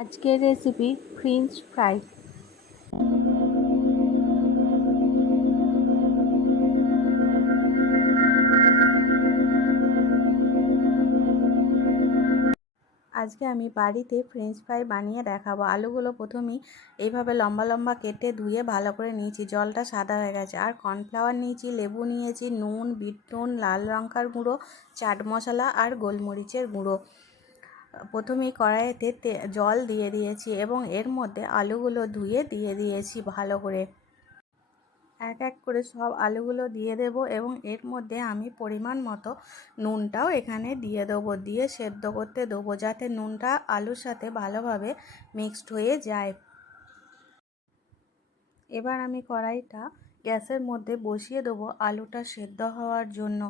আজকের recipe French fry আজকে আমি বাড়িতে ফ্রেঞ্চ ফ্রাই বানিয়ে দেখাবো। আলুগুলো প্রথমেই এইভাবে লম্বা লম্বা কেটে ধুয়ে ভালো করে নিয়েছি। জলটা সাদা হয়ে গেছে। আর কর্নফ্লাওয়ার নিয়েছি, লেবু নিয়েছি, নুন বিট নুন লাল লঙ্কার গুঁড়ো, চাট মশলা আর গোলমরিচের গুঁড়ো। প্রথমেই কড়াইতে জল দিয়ে দিয়েছি এবং এর মধ্যে আলুগুলো ধুয়ে দিয়ে দিয়েছি ভালো করে। এক এক করে সব আলুগুলো দিয়ে দেব এবং এর মধ্যে আমি পরিমাণ মতো নুনটাও এখানে দিয়ে দেবো, দিয়ে সেদ্ধ করতে দেবো যাতে নুনটা আলুর সাথে ভালোভাবে মিক্সড হয়ে যায়। এবার আমি কড়াইটা গ্যাসের মধ্যে বসিয়ে দেবো আলুটা সেদ্ধ হওয়ার জন্য।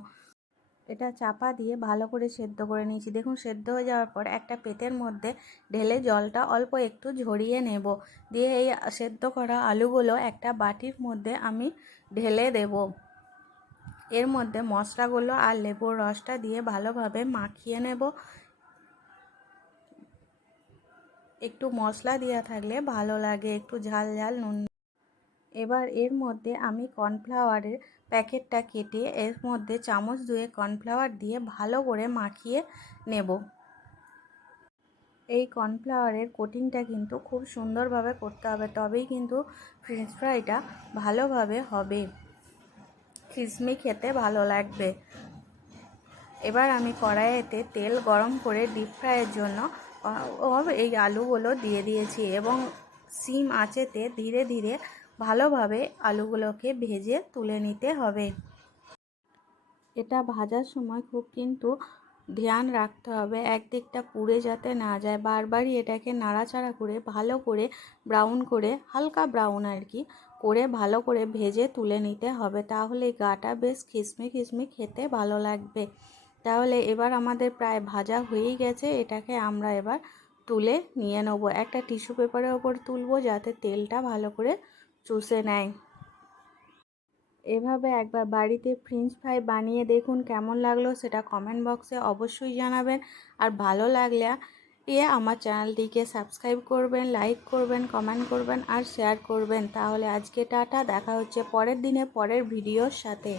এটা চাপা দিয়ে ভালো করে সেদ্ধ করে নিয়েছি। দেখুন, সেদ্ধ হয়ে যাওয়ার পর একটা পেতের মধ্যে ঢেলে জলটা অল্প একটু ঝরিয়ে নেব। দিয়ে এই সেদ্ধ করা আলুগুলো একটা বাটির মধ্যে আমি ঢেলে দেব। এর মধ্যে মশলাগুলো আর লেবুর রসটা দিয়ে ভালোভাবে মাখিয়ে নেব। একটু মশলা দেওয়া থাকলে ভালো লাগে, একটু ঝাল ঝাল নুন এবার এর মধ্যে আমি কর্নফ্লাওয়ারের প্যাকেটটা কেটে এর মধ্যে চামচ ধুয়ে কর্নফ্লাওয়ার দিয়ে ভালো করে মাখিয়ে নেব। এই কর্নফ্লাওয়ারের কোটিংটা কিন্তু খুব সুন্দরভাবে করতে হবে, তবেই কিন্তু ফ্রেঞ্চ ফ্রাইটা ভালোভাবে হবে। খিসমি খেতে ভালো লাগবে। এবার আমি কড়াইতে তেল গরম করে ডিপ ফ্রাইয়ের জন্য এই আলুগুলো দিয়ে দিয়েছি এবং সিম আঁচেতে ধীরে ধীরে ভালোভাবে আলুগুলোকে ভেজে তুলে নিতে হবে। এটা ভাজার সময় খুব কিন্তু ধ্যান রাখতে হবে, একদিকটা পুড়ে যাতে না যায়। বারবারই এটাকে নাড়াচাড়া করে, ভালো করে ব্রাউন করে, হালকা ব্রাউন আর কি, করে ভালো করে ভেজে তুলে নিতে হবে। তাহলে গাটা বেশ খিসমি খিসমি খেতে ভালো লাগবে। তাহলে এবার আমাদের প্রায় ভাজা হয়েই গেছে, এটাকে আমরা এবার তুলে নিয়ে নেব। একটা টিস্যু পেপারের ওপর তুলবো যাতে তেলটা ভালো করে চুষে নেয়। এভাবে একবার বাড়িতে ফ্রিঞ্চ ফ্রাই বানিয়ে দেখুন কেমন লাগল সেটা কমেন্ট বক্সে অবশ্যই জানাবেন। আর ভালো লাগলে এ আমার চ্যানেলটিকে সাবস্ক্রাইব করবেন লাইক করবেন কমেন্ট করবেন আর শেয়ার করবেন। তাহলে আজকে টাটা, দেখা হচ্ছে পরের দিনে, পরের ভিডিওর সাথে।